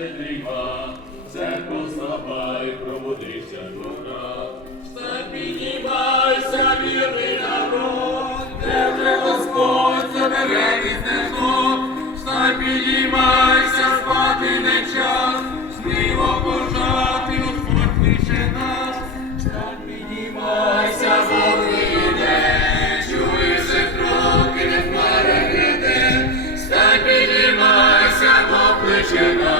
серце дріма, церква слаба і пробудився дура. Все піднімайся, вірний народ, де вже Господь забере від небо, все піднімайся, спати не час, сміло божати, Господь кличе нас, все піднімайся, вогни йде, чуєш кроки, не вмаре гряде, все піднімайся, бо кличе нас.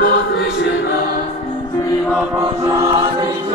Бог лише нас, зліва пожарить.